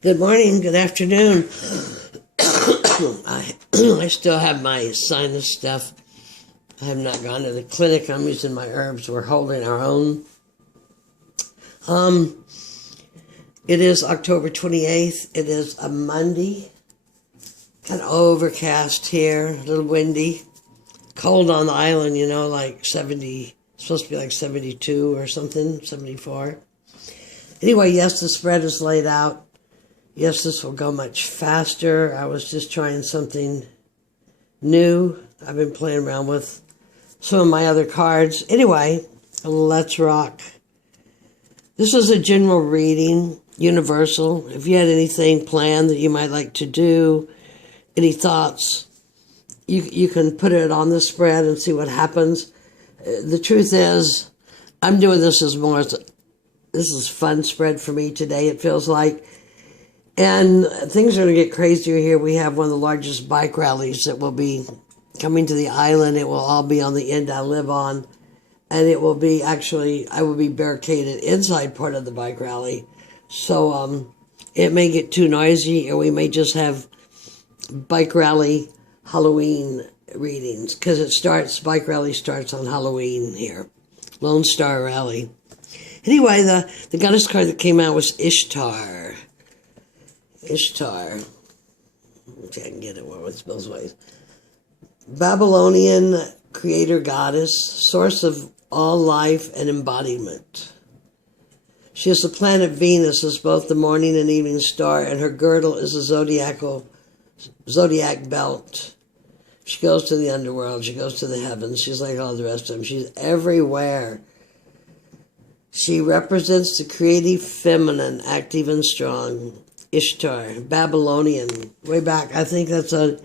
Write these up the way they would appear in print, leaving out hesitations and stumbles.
Good morning, good afternoon. I still have my sinus stuff. I have not gone to the clinic. I'm using my herbs. We're holding our own. It is October 28th. It is a Monday. Kind of overcast here, a little windy. Cold on the island, like 70, supposed to be like 72 or something, 74. Anyway, yes, the spread is laid out. Yes, this will go much faster. I was just trying something new. I've been playing around with some of my other cards. Anyway, let's rock. This is a general reading, universal. If you had anything planned that you might like to do, any thoughts, you can put it on the spread and see what happens. The truth is, I'm doing this this is a fun spread for me today, it feels like. And things are going to get crazier here. We have one of the largest bike rallies that will be coming to the island. It will all be on the end I live on. And it will be I will be barricaded inside part of the bike rally. So it may get too noisy, or we may just have bike rally Halloween readings. Because bike rally starts on Halloween here. Lone Star Rally. Anyway, the goddess card that came out was Ishtar. Ishtar. Okay, I can get it it's both ways. Babylonian creator goddess, source of all life and embodiment. She is the planet Venus as both the morning and evening star, and her girdle is a zodiac belt. She goes to the underworld. She goes to the heavens. She's like all the rest of them. She's everywhere. She represents the creative feminine, active and strong. Ishtar, Babylonian, way back. I think that's a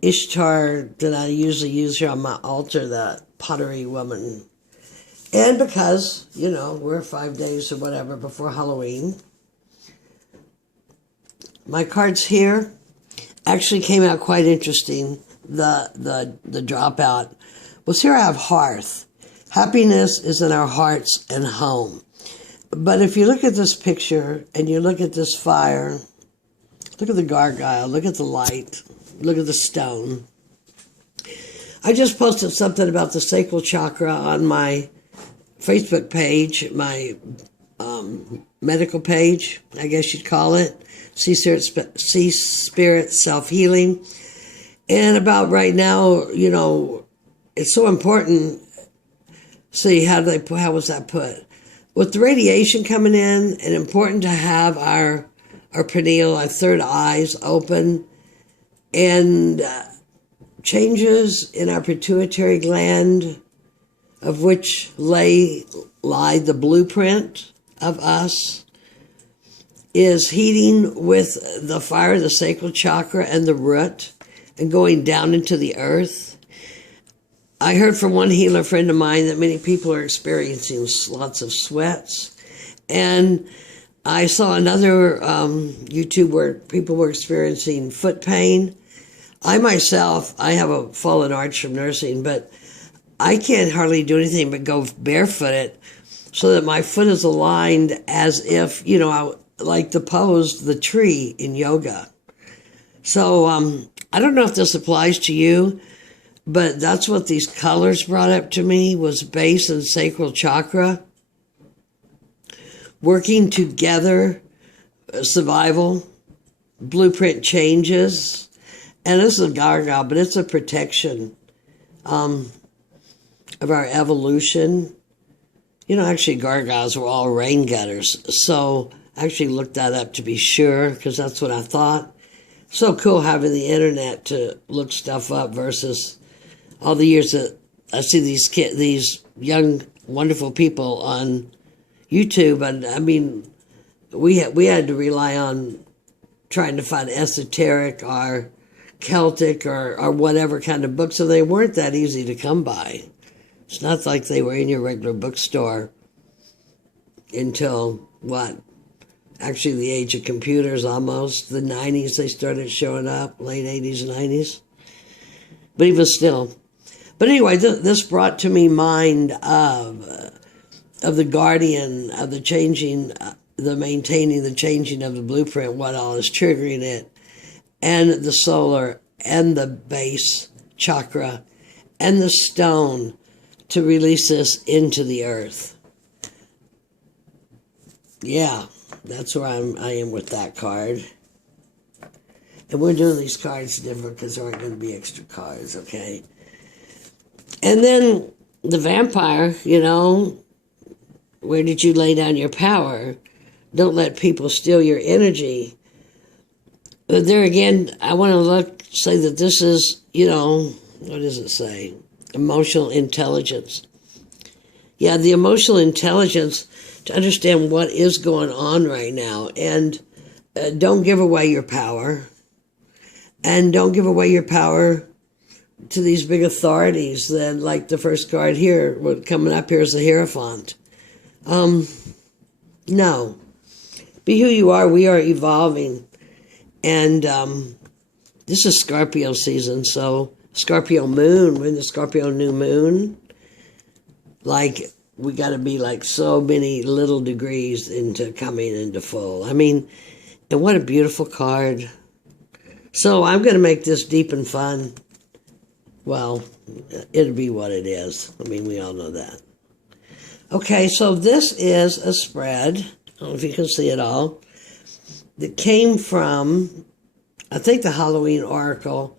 Ishtar that I usually use here on my altar, that pottery woman. And because, we're 5 days or whatever before Halloween, my cards here actually came out quite interesting. The dropout was here I have hearth. Happiness is in our hearts and home. But if you look at this picture and you look at this fire, look at the gargoyle, look at the light, look at the stone. I just posted something about the sacral chakra on my Facebook page, my medical page, I guess you'd call it, Sea Spirit Self-Healing. And about right now, it's so important. See, how was that put? With the radiation coming in, it's important to have our pineal, our third eyes open, and changes in our pituitary gland, of which lie the blueprint of us, is heating with the fire, the sacral chakra, and the root, and going down into the earth. I heard from one healer friend of mine that many people are experiencing lots of sweats. And I saw another YouTube where people were experiencing foot pain. I myself, I have a fallen arch from nursing, but I can't hardly do anything but go barefooted so that my foot is aligned as if, I like the pose, the tree in yoga. So I don't know if this applies to you, but that's what these colors brought up to me, was base and sacral chakra. Working together, survival, blueprint changes. And this is a gargoyle, but it's a protection of our evolution. Actually gargoyles were all rain gutters. So I actually looked that up to be sure, because that's what I thought. So cool having the internet to look stuff up versus all the years that I see these young, wonderful people on YouTube. And I mean, we had to rely on trying to find esoteric or Celtic or whatever kind of books, so they weren't that easy to come by. It's not like they were in your regular bookstore until, actually the age of computers almost. The 90s they started showing up, late 80s, 90s. But even still. But anyway, this brought to me mind of the guardian, of the changing the maintaining, the changing of the blueprint, what all is triggering it, and the solar, and the base chakra, and the stone to release this into the earth. Yeah, that's where I am with that card. And we're doing these cards different because there aren't going to be extra cards, okay? And then the vampire, you know, where did you lay down your power? Don't let people steal your energy. But there again, I want to say that this is, you know, what does it say? Emotional intelligence. Yeah, the emotional intelligence to understand what is going on right now. And don't give away your power. And don't give away your power to these big authorities that, like the first card here, what coming up here is the Hierophant. No. Be who you are. We are evolving. And this is Scorpio season, so Scorpio moon, we're in the Scorpio new moon. Like, we got to be like so many little degrees into coming into full. I mean, and what a beautiful card. So I'm going to make this deep and fun. Well, it'll be what it is. I mean, we all know that. Okay, so this is a spread. I don't know if you can see it all. That came from, I think, the Halloween Oracle.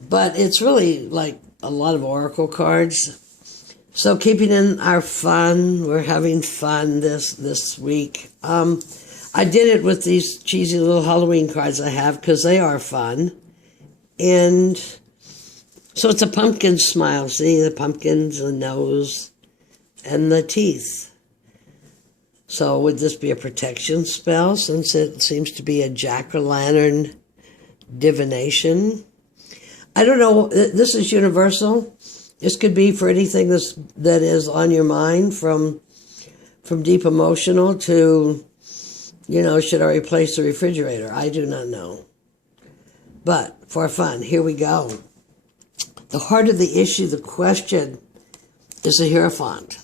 But it's really like a lot of Oracle cards. So keeping in our fun, we're having fun this week. I did it with these cheesy little Halloween cards I have because they are fun. And so it's a pumpkin smile. See, the pumpkins, the nose, and the teeth. So would this be a protection spell since it seems to be a Jack-O-Lantern divination? I don't know. This is universal. This could be for anything that is on your mind, from deep emotional to, you know, should I replace the refrigerator? I do not know. But for fun, here we go. The heart of the issue, the question, is the Hierophant.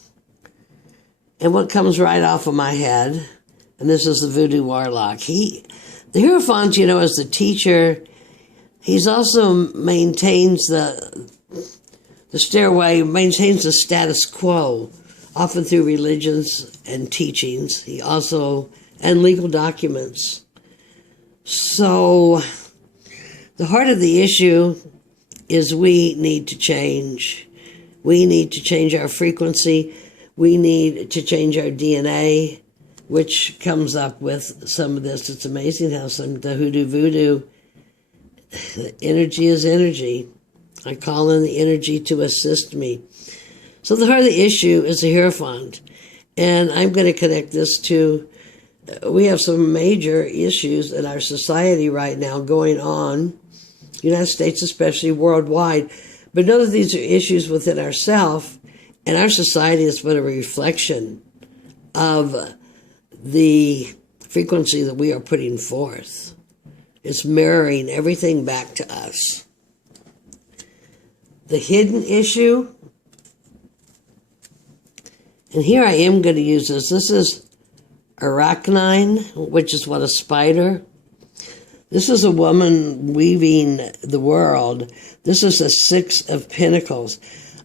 And what comes right off of my head, and this is the Voodoo Warlock. The Hierophant, you know, is the teacher. He's also maintains the stairway, maintains the status quo, often through religions and teachings. He also, and legal documents. So, the heart of the issue is we need to change. We need to change our frequency. We need to change our DNA, which comes up with some of this. It's amazing how the hoodoo voodoo, energy is energy. I call in the energy to assist me. So the heart of the issue is the Hierophant. And I'm going to connect this to, we have some major issues in our society right now going on, United States especially, worldwide. But know that these are issues within ourselves, and our society is but a reflection of the frequency that we are putting forth. It's mirroring everything back to us. The hidden issue, and here I am going to use this. This is arachnine, which is what, a spider. This is a woman weaving the world. This is a Six of Pentacles.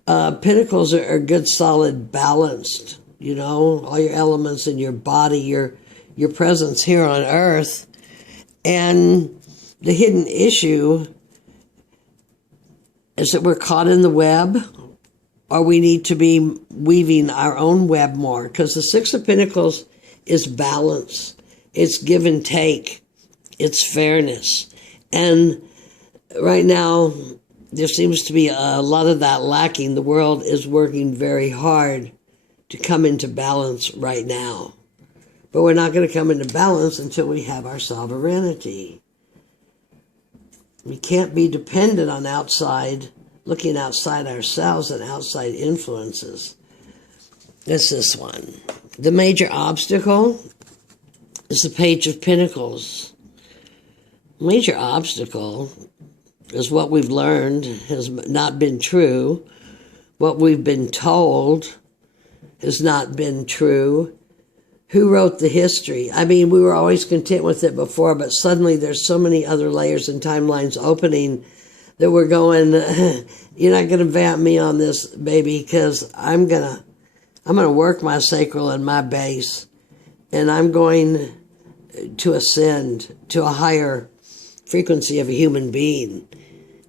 Pentacles are good, solid, balanced. You know, all your elements in your body, your presence here on earth. And the hidden issue is that we're caught in the web, or we need to be weaving our own web more. Because the Six of Pentacles is balance. It's give and take. It's fairness. And right now, there seems to be a lot of that lacking. The world is working very hard to come into balance right now. But we're not going to come into balance until we have our sovereignty. We can't be dependent on looking outside ourselves and outside influences. That's this one. The major obstacle is the Page of Pentacles. Major obstacle is what we've learned has not been true. What we've been told has not been true. who wrote the history? I mean, we were always content with it before, but suddenly there's so many other layers and timelines opening that we're going, you're not going to vamp me on this, baby, because I'm going to work my sacral and my base, and I'm going to ascend to a higher frequency of a human being.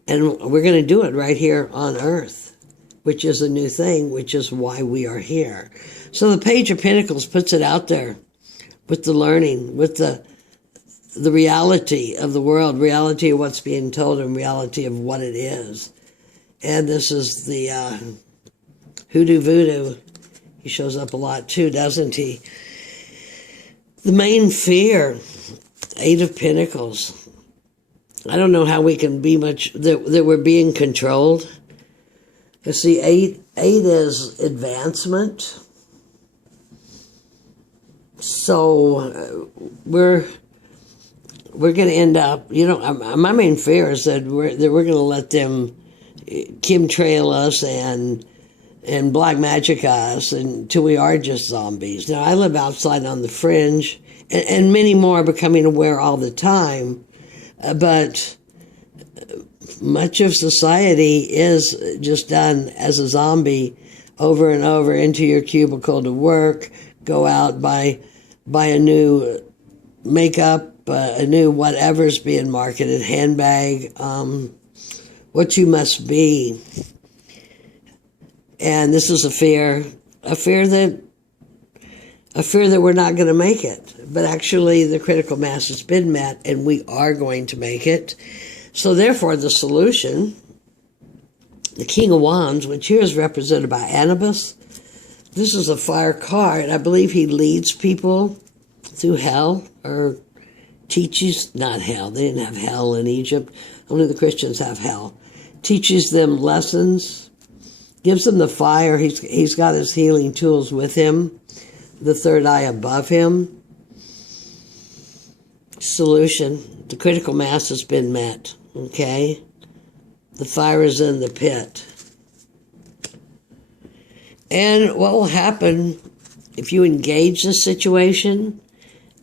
And we're going to do it right here on Earth, which is a new thing, which is why we are here. So the Page of Pentacles puts it out there with the learning, with the reality of the world, reality of what's being told, and reality of what it is. And this is the hoodoo voodoo. He shows up a lot too, doesn't he? The main fear, Eight of Pentacles. I don't know how we can be much, that we're being controlled. You see, eight is advancement. So we're going to end up, my main fear is that we're going to let them chemtrail us and black magic us until we are just zombies. Now, I live outside on the fringe, and many more are becoming aware all the time, but much of society is just done as a zombie, over and over, into your cubicle to work, go out, buy a new makeup, a new whatever's being marketed, handbag, what you must be. And this is a fear that we're not going to make it. But actually, the critical mass has been met, and we are going to make it. So therefore, the solution, the King of Wands, which here is represented by Anubis, this is a fire card. I believe he leads people through hell, or teaches, not hell, they didn't have hell in Egypt, only the Christians have hell, teaches them lessons, gives them the fire. He's got his healing tools with him, the third eye above him. Solution, the critical mass has been met, okay? The fire is in the pit. And what will happen if you engage the situation?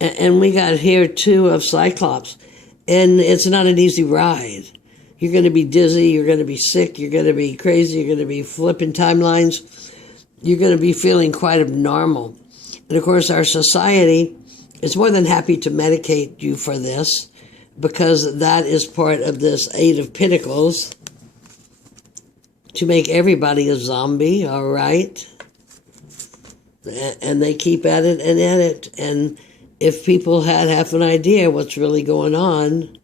And we got here two of Cyclops, and it's not an easy ride. You're going to be dizzy, you're going to be sick, you're going to be crazy, you're going to be flipping timelines, you're going to be feeling quite abnormal. And of course, our society is more than happy to medicate you for this, because that is part of this Eight of Pentacles, to make everybody a zombie, all right? And they keep at it and at it. And if people had half an idea what's really going on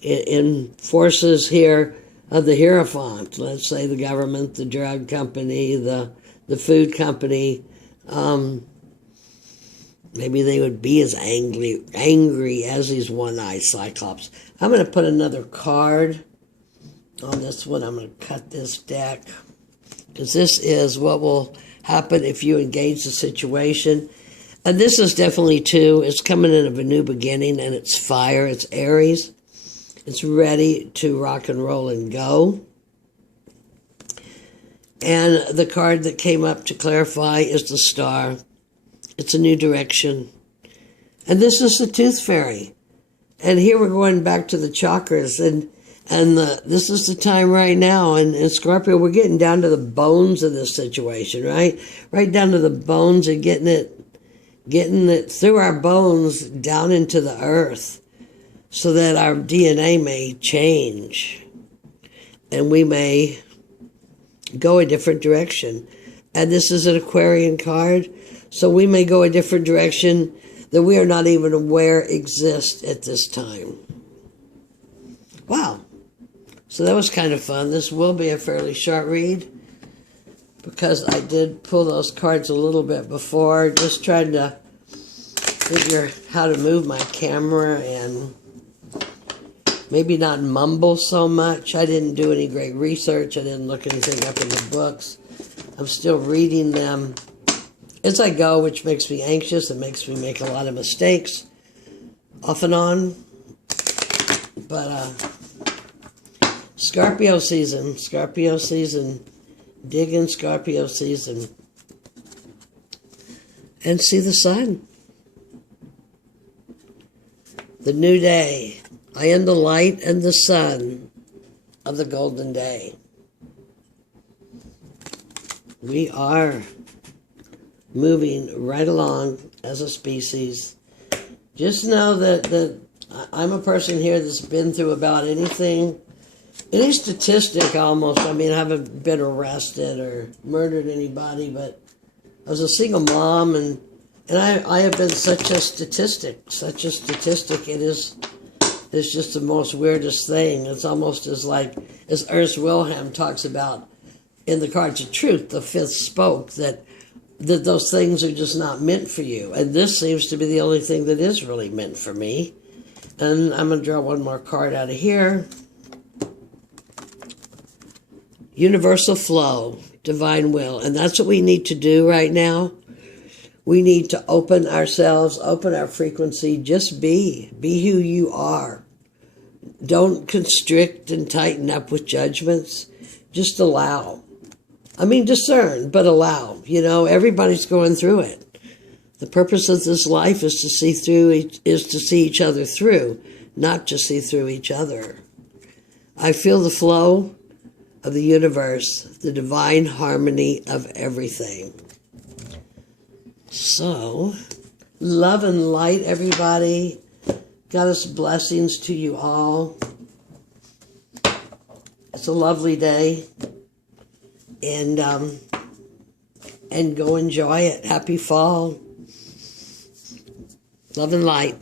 in forces here of the Hierophant, let's say the government, the drug company, the food company, maybe they would be as angry as these one-eyed Cyclops. I'm going to put another card on this one. I'm going to cut this deck, because this is what will happen if you engage the situation. And this is definitely two. It's coming in of a new beginning, and it's fire. It's Aries. It's ready to rock and roll and go. And the card that came up to clarify is the Star. It's a new direction. And this is the Tooth Fairy. And here we're going back to the chakras, and this is the time right now. And in Scorpio, we're getting down to the bones of this situation, right? Right down to the bones, and getting it through our bones down into the earth, so that our DNA may change and we may go a different direction. And this is an Aquarian card, so we may go a different direction that we are not even aware exists at this time. Wow. So that was kind of fun. This will be a fairly short read, because I did pull those cards a little bit before, just trying to figure how to move my camera and maybe not mumble so much. I didn't do any great research. I didn't look anything up in the books. I'm still reading them as I go, which makes me anxious. It makes me make a lot of mistakes, off and on. But Scorpio season, digging Scorpio season. and see the sun. The new day. I am the light and the sun of the golden day. We are moving right along as a species. Just know that I'm a person here that's been through about anything, any statistic almost. I mean, I haven't been arrested or murdered anybody, but I was a single mom, and I have been such a statistic. It is, it's just the most weirdest thing. It's almost as Ernst Wilhelm talks about in The Cards of Truth, the fifth spoke, that those things are just not meant for you. And this seems to be the only thing that is really meant for me. And I'm going to draw one more card out of here. Universal flow, divine will. And that's what we need to do right now. We need to open ourselves, open our frequency, just be. Be who you are. Don't constrict and tighten up with judgments. Just allow. I mean, discern, but allow. You know, everybody's going through it. The purpose of this life is to see each other through, not to see through each other. I feel the flow of the universe, the divine harmony of everything. So, love and light, everybody. Goddess blessings to you all. It's a lovely day. And go enjoy it. Happy fall. Love and light.